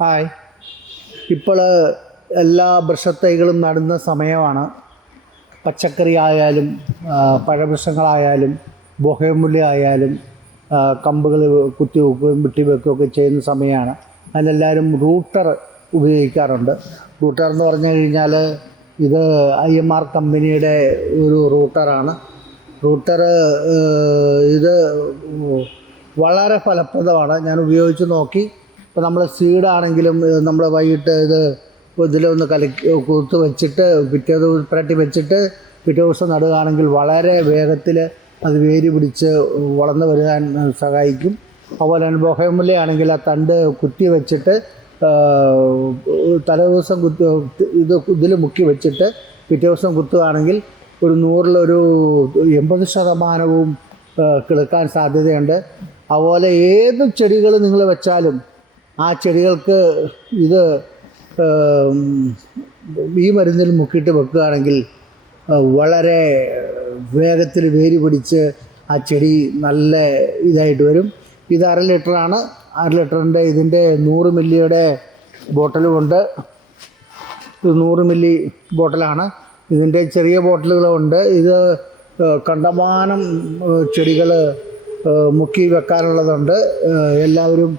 Hi. ഇപ്പോൾ എല്ലാ വൃക്ഷത്തൈകളും നടുന്ന സമയമാണ്. പച്ചക്കറി ആയാലും പഴവൃക്ഷങ്ങളായാലും ബൊഹേമുല്ല ആയാലും കമ്പുകൾ കുത്തി വെക്കുകയും വെട്ടി വെക്കുകയൊക്കെ ചെയ്യുന്ന സമയമാണ്. അതിലെല്ലാവരും റൂട്ടർ ഉപയോഗിക്കാറുണ്ട്. റൂട്ടർ എന്ന് പറഞ്ഞു കഴിഞ്ഞാൽ ഇത് ഐ എം ആർ കമ്പനിയുടെ ഒരു റൂട്ടറാണ്. റൂട്ടർ ഇത് വളരെ ഫലപ്രദമാണ്. ഞാൻ ഉപയോഗിച്ച് നോക്കി. ഇപ്പോൾ നമ്മൾ സീഡാണെങ്കിലും നമ്മൾ വൈകിട്ട് ഇത് ഇതിലൊന്ന് കലക്കി കുത്ത് വെച്ചിട്ട് പിറ്റേ ദിവസം പുരട്ടി വെച്ചിട്ട് പിറ്റേ ദിവസം നടുകയാണെങ്കിൽ വളരെ വേഗത്തിൽ അത് വേര് പിടിച്ച് വളർന്നു വരുവാൻ സഹായിക്കും. അതുപോലെ തന്നെ ബൊഹമുല്ലയാണെങ്കിൽ ആ തണ്ട് കുത്തി വെച്ചിട്ട് തലേ തലേദിവസം കുത്തി ഇത് ഇതിൽ മുക്കി വെച്ചിട്ട് പിറ്റേ ദിവസം കുത്തുകയാണെങ്കിൽ ഒരു നൂറിലൊരു എൺപത് ശതമാനവും കിളുക്കാൻ സാധ്യതയുണ്ട്. അതുപോലെ ഏത് ചെടികൾ നിങ്ങൾ വെച്ചാലും ആ ചെടികൾക്ക് ഇത് ഈ മരുന്നിൽ മുക്കിയിട്ട് വെക്കുകയാണെങ്കിൽ വളരെ വേഗത്തിൽ വേര് പിടിച്ച് ആ ചെടി നല്ല ഇതായിട്ട് വരും. ഇത് അര ലിറ്ററാണ്. അര ലിറ്ററിന്റെ ഇതിന്റെ നൂറ് മില്ലിയുടെ ബോട്ടലുമുണ്ട് ഇത് നൂറ് മില്ലി ബോട്ടിലാണ്. ഇതിന്റെ ചെറിയ ബോട്ടിലുകളുണ്ട് ഇത് കണ്ടമാനം ചെടികൾ മുക്കി വെക്കാനുള്ളതുണ്ട്. എല്ലാവരും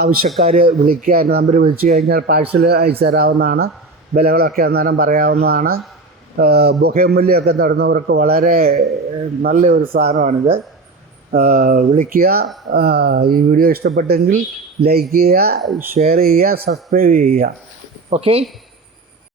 ആവശ്യക്കാർ വിളിക്കുക എന്റെ നമ്പർ വിളിച്ചു കഴിഞ്ഞാൽ പാഴ്സൽ അയച്ചു തരാവുന്നതാണ്. വിലകളൊക്കെ അന്നേരം പറയാവുന്നതാണ്. ബൊഹേമുല്ലയൊക്കെ നടുന്നവർക്ക് വളരെ നല്ല ഒരു സാധനമാണിത്. വിളിക്കുക. ഈ വീഡിയോ ഇഷ്ടപ്പെട്ടെങ്കിൽ ലൈക്ക് ചെയ്യുക ഷെയർ ചെയ്യുക സബ്സ്ക്രൈബ് ചെയ്യുക. ഓക്കെ?